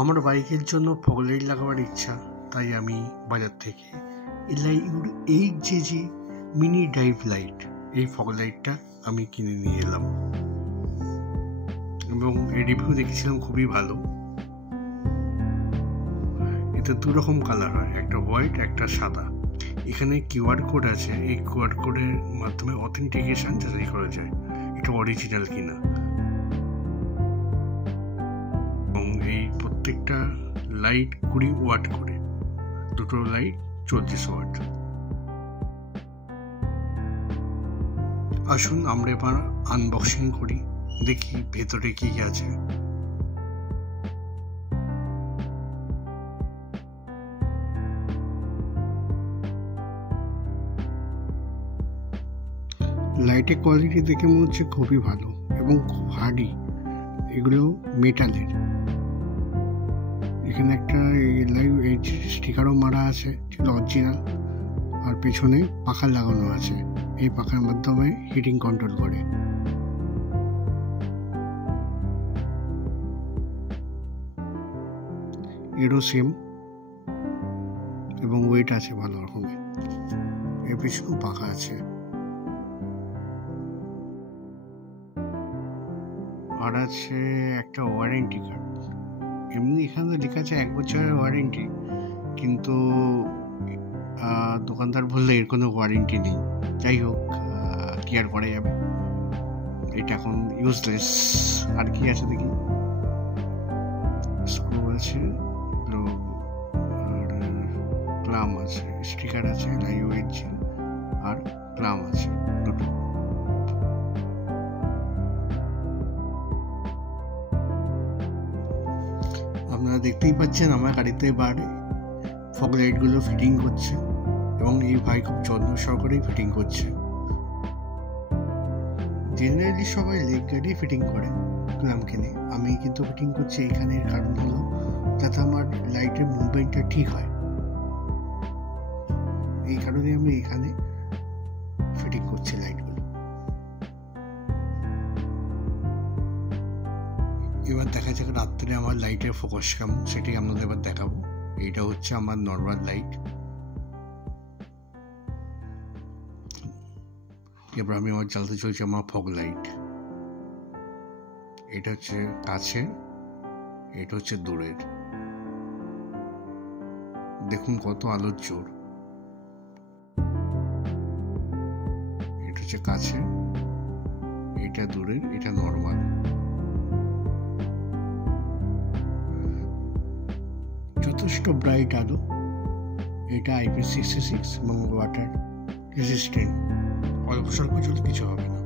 আমার বাইকের জন্য ফগ লাইট লাগাবার ইচ্ছা, তাই আমি বাজার থেকে LIUR8JG মিনি ড্রাইভ লাইট, এই ফগ লাইটটা আমি কিনে নিয়ে এলাম এবং এর রিভিউ দেখেছিলাম খুবই ভালো। এতে দু রকম কালার হয়, একটা হোয়াইট একটা সাদা। এখানে QR কোড আছে, এই QR কোডের মাধ্যমে অথেন্টিকেশন যাচাই করা যায় এটা অরিজিনাল কিনা। এবং এই প্রত্যেকটা লাইট 20 ওয়াট করে, দুটো লাইট 34 ওয়াট। আসুন আমরা এবার আনবক্সিং করি, দেখি ভেতরে কি আছে। লাইটের কোয়ালিটি দেখে মনে হচ্ছে খুবই ভালো এবং খুব হার্ডি। এগুলো মেটালের। এখানে একটা LIUR8 স্টিকারও মারা আছে, যেটা অরিজিনাল। আর পেছনে পাখা লাগানো আছে, এই পাখার মাধ্যমে হিটিং কন্ট্রোল করে। এরও সেম এবং ওয়েট আছে ভালো রকমের। এর পিছনেও পাখা আছে। আর আছে একটা ওয়ারেন্টি কার্ড। এমনি এখানে লেখা আছে 1 বছরের ওয়ারেন্টি, কিন্তু দোকানদার বললে এর কোনো ওয়ারেন্টি নেই। যাই হোক, কি আর করা যাবে, এটা এখন ইউজলেস। আর কি আছে দেখি, স্ক্রু আছে, আর ক্লাম আছে, স্টিকার আছে LIUR8 আর ক্লাম আছে দুটো। আপনারা দেখতেই পাচ্ছেন আমার গাড়িতে এবার ফগ লাইটগুলো ফিটিং করছে এবং এই ভাই খুব যত্ন সহকারেই ফিটিং করছে। জেনারেলি সবাই লেগ গার্ডই ফিটিং করে ক্লাম কিনে, আমি কিন্তু ফিটিং করছি এখানে। এর কারণ হলো যাতে আমার লাইটের মুভমেন্টটা ঠিক হয়, এই কারণে আমি এখানে ফিটিং করছি লাইটগুলো। এবার দেখা যাক রাত্রে আমার লাইটের ফোকাস কেমন, সেটাই আপনাদের এবার দেখাবো। এইটা হচ্ছে আমার নর্মাল লাইট। এবার আমি আমার জ্বালতে চলছে আমার ফগ লাইট। এটা হচ্ছে কাছের, এটা হচ্ছে দূরের। দেখুন কত আলোর জোর। এটা হচ্ছে কাছের, এটা দূরের, এটা নর্মাল। যথেষ্ট ব্রাইট আলো। এটা IP66 এবং ওয়াটার রেজিস্ট্যান্ট, অল্প স্বল্প জল কিছু হবে না।